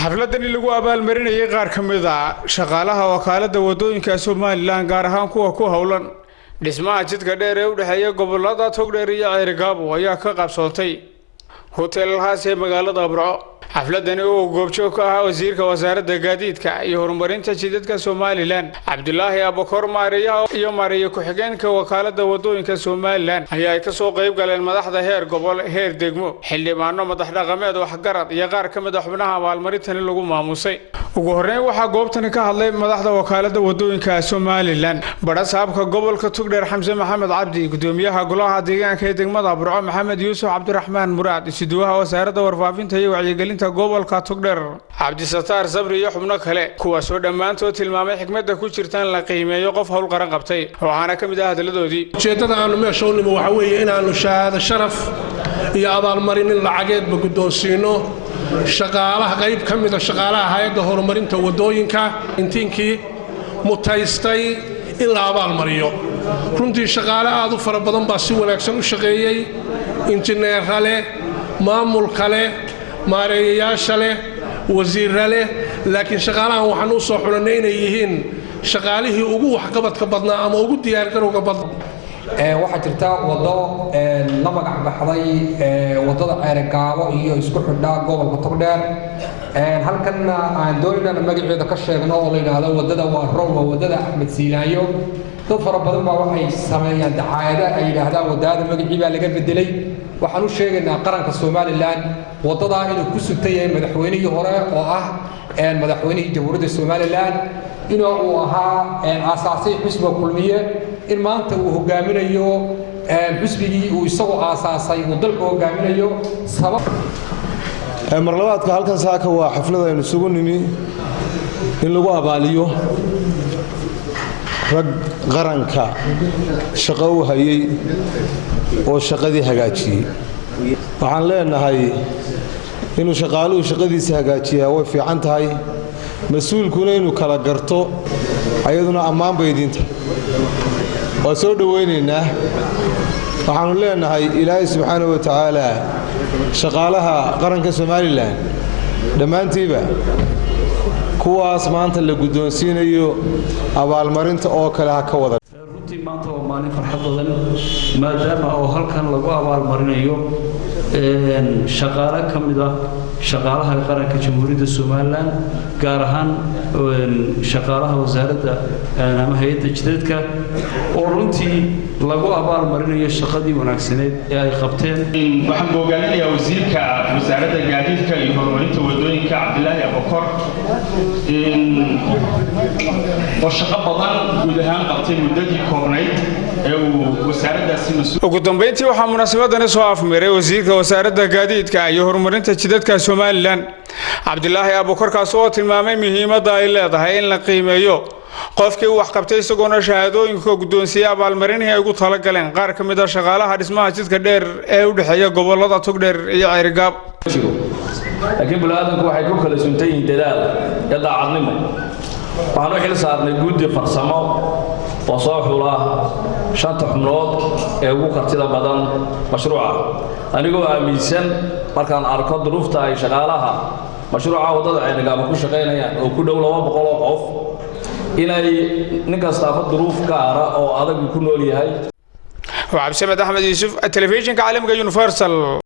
xafladani lagu abaalmarinayay qaar ka mid ah shaqaalaha wakaalada wadooyinka Soomaaliland gaar ahaan kuwa ku hawlan dhismaha jidka dheer ee u dhaxeeya gobolada Togdheer iyo Ceyrigabo ayaa ka qabsoontay hotel haas ee magaalada Burco. xafladani oo goobjoog ka ah wasiirka wasaaradda gaadiidka iyo horumarinta jidadka Soomaaliland Cabdullaahi Abukar iyo Maariya ku-xigeenka wakaalada wadooyinka Soomaaliland ayaa ka soo qayb galeen madaxda heer gobol heer degmo xildhibaano madax dhaqameed waxgarad iyo qaar ka mid ah xubnaha abaalmarintan lagu maamusay. ugu horeyn waxaa goobtan ka hadlay madaxda wakaalada wadooyinka Soomaaliland barasaabka gobolka Togdheer Xamse Maxamed Cabdi gudoomiyaha golaha deegaanka ee degmada Burco Maxamed Yuusuf Cabdiraxmaan Muraad isduwaha wasaaradda warfaafinta iyo wacyigelinta gobolka Togdheer Cabdi Sataar Sabri iyo xubno kale kuwaas oo dhamaantood tilmaamay xigmadda ku jirta in la qiimeeyo qof hawl qaran qabtay waxaana ka mid ah hadaladoodii ujeedada aanu meesha u nimo waxa weeye inaanu shahaado sharaf iyo abaalmarin lacageed guddoonsiino shaqaalaha qayb ka mid ah shaqaalaha hay'adda horumarinta wadooyinka intiinkii mutaystay in la abaalmariyo runtii shaqaale aad u fara badan baa si wanaagsan u shaqeeyay injineer leh maamul kale maareeyayaasha leh wasiirra leh laakiin shaqaalahan waxaan u soo xulanay inay yihiin shaqaalihii ugu waxqabadka badnaa ama ugu diyaargarowga badnaa waxaa jirta wado la magac baxday wadada Ceyrigabo iyo isku xidha gobolka Togdheer halkanna aan doonayna magaceeda ka sheegno oo la yiraahdo wadada waa Roma wadada Axmed Siilaayo dad fara badan baa waxay sameeyaan dacaayada ay yiraahdaan wadada magacii baa laga bedelay waxaan u sheegaynaa qaranka Soomaaliland wadada inuu ku sugtay madaxweynihii hore oo ah madaxweynihii jamhuuriyadda Soomaaliland inuu uu ahaa aasaasay xisbiga kulmiye in maanta uu hogaaminayo xisbigii uu isagoo aasaasay uu dalka hogaaminayo sabab marlabaadka halkan saaka waa xaflad aynu isugu nimi in lagu abaaliyo rag qaranka shaqo u hayay oo shaqadii hagaajiyay waxaan leenahay inuu shaqaaluhu shaqadiisa hagaajiyaa way fiican tahay mas'uulkuna inuu kala garto ayaduna ammaan bay idinta waa soo dhaweynaynaa waxaanu leenahay ilaahay subxaanahu wa tacaala shaqaalaha qaranka Soomaaliland dhammaantiiba kuwaas maanta la guddoonsiinayo abaalmarinta oo kale ha ka wada runtii maanta waa maalin farxad badan maadaama oo halkan lagu abaalmarinayo shaqaale ka mid ah shaqaalaha qaranka jamhuuriyadda Soomaaliland gaar ahaan shaqaalaha wasaaradda ama hay'adda jidadka oo runtii lagu abaalmarinayo shaqadii wanaagsaneed ee ay qabteen waxaan bogaadinayaa wasiirka wasaaradda gaadiidka iyo horumarinta wadooyinka Cabdullaahi Abukar oo shaqo badan guud ahaan qabtay muddadii koobnayd ee uu wasaaraddaasi mas'uul ugu dambeyntii waxaa munaasabadani soo afmeeray wasiirka wasaaradda gaadiidka iyo horumarinta jidadka Soomaaliland Cabdullaahi Abukar kaas oo tilmaamay muhiimadda ay leedahay in la qiimeeyo qofkii wax qabtay isagoona shahaadooyinka guddoonsiye abaalmarinihii ay ugu tala galeen qaar ka mid ah shaqaalaha dhismaha jidka dheer ee u dhaxeeya gobolada Togdheer iyo Ceyrigabo laakiin bulaadanku waxay ku kala suntay dadaal iyo daacadnimo waxaan u xil saarnay guddi farsamo oo soo xula shanta xubnood ee ugu kartida badan mashruuca anigoo aaminsan markaan arko duruufta ay shaqaalaha mashruuca wadada Ceyrigabo ku shaqeynayaan oo ku dhow 200 oo qof inay nin kasta duruuf gaar ah oo adag ku nool yahay وعبد السمد أحمد يوسف التلفزيون كعالم Universal